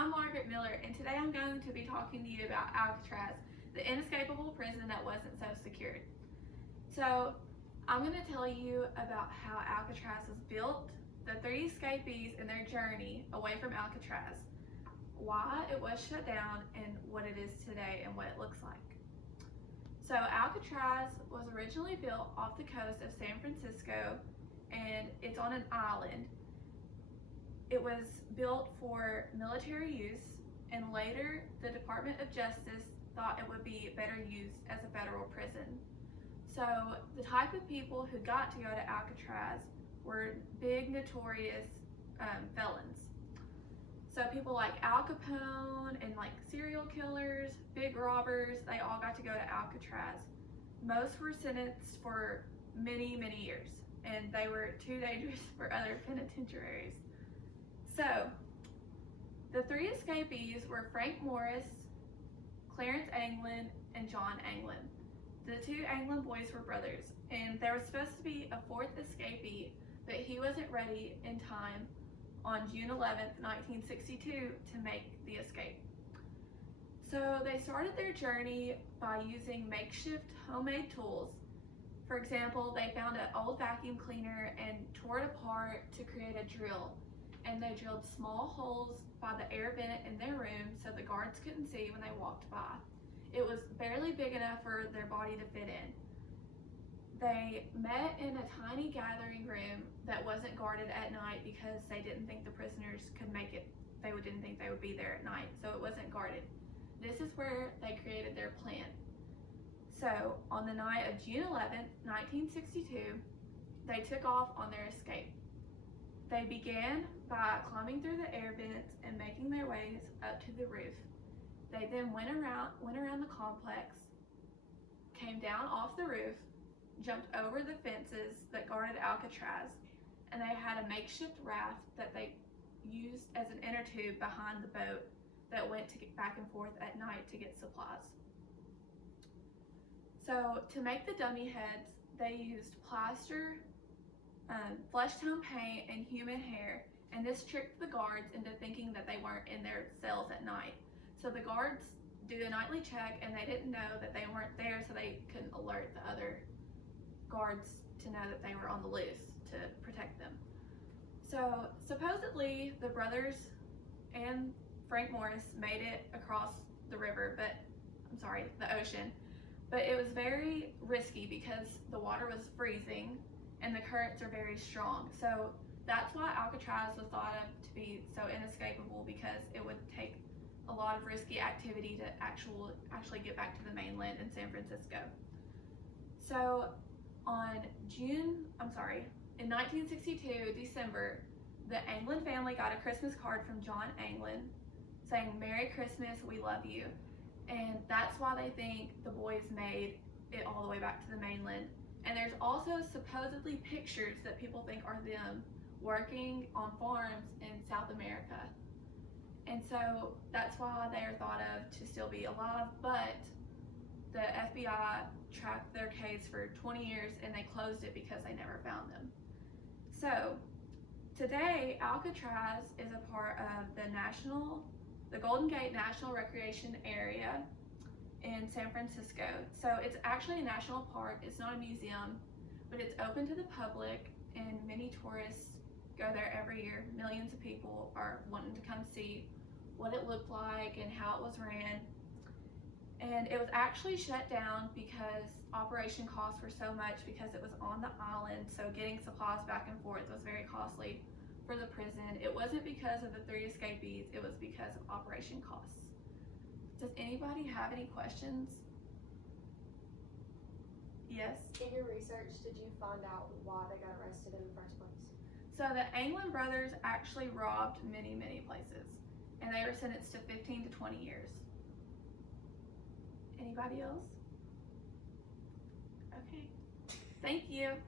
I'm Margaret Miller, and today I'm going to be talking to you about Alcatraz, the inescapable prison that wasn't so secured. So, I'm going to tell you about how Alcatraz was built, the three escapees and their journey away from Alcatraz, why it was shut down, and what it is today and what it looks like. So, Alcatraz was originally built off the coast of San Francisco, and it's on an island. It was built for military use, and later the Department of Justice thought it would be better used as a federal prison. So the type of people who got to go to Alcatraz were big, notorious felons. So people like Al Capone and like serial killers, big robbers, they all got to go to Alcatraz. Most were sentenced for many, many years, and they were too dangerous for other penitentiaries. So, the three escapees were Frank Morris, Clarence Anglin, and John Anglin. The two Anglin boys were brothers, and there was supposed to be a fourth escapee, but he wasn't ready in time on June 11th, 1962 to make the escape. So they started their journey by using makeshift homemade tools. For example, they found an old vacuum cleaner and tore it apart to create a drill. And they drilled small holes by the air vent in their room so the guards couldn't see when they walked by. It was barely big enough for their body to fit in. They met in a tiny gathering room that wasn't guarded at night because they didn't think the prisoners could make it. They didn't think they would be there at night, so it wasn't guarded. This is where they created their plan. So on the night of June 11th, 1962, they took off on their escape. They began by climbing through the air vents and making their ways up to the roof. They then went around the complex, came down off the roof, jumped over the fences that guarded Alcatraz, and they had a makeshift raft that they used as an inner tube behind the boat that went to get back and forth at night to get supplies. So to make the dummy heads, they used plaster, flesh tone paint, and human hair, and this tricked the guards into thinking that they weren't in their cells at night. So the guards do a nightly check, and they didn't know that they weren't there, so they couldn't alert the other guards to know that they were on the loose to protect them. So supposedly the brothers and Frank Morris made it across the ocean, but it was very risky because the water was freezing and the currents are very strong. So that's why Alcatraz was thought of to be so inescapable, because it would take a lot of risky activity to actually get back to the mainland in San Francisco. So in 1962, December, the Anglin family got a Christmas card from John Anglin saying, "Merry Christmas, we love you." And that's why they think the boys made it all the way back to the mainland. And there's also supposedly pictures that people think are them working on farms in South America. And so that's why they are thought of to still be alive, but the FBI tracked their case for 20 years and they closed it because they never found them. So today, Alcatraz is a part of the Golden Gate National Recreation Area in San Francisco. So it's actually a national park. It's not a museum, but it's open to the public, and many tourists go there every year. Millions of people are wanting to come see what it looked like and how it was ran. And it was actually shut down because operation costs were so much because it was on the island, so getting supplies back and forth was very costly for the prison. It wasn't because of the three escapees, it was because of operation costs. Does anybody have any questions? Yes? In your research, did you find out why they got arrested in the first place? So the Anglin brothers actually robbed many, many places, and they were sentenced to 15 to 20 years. Anybody else? Okay. Thank you.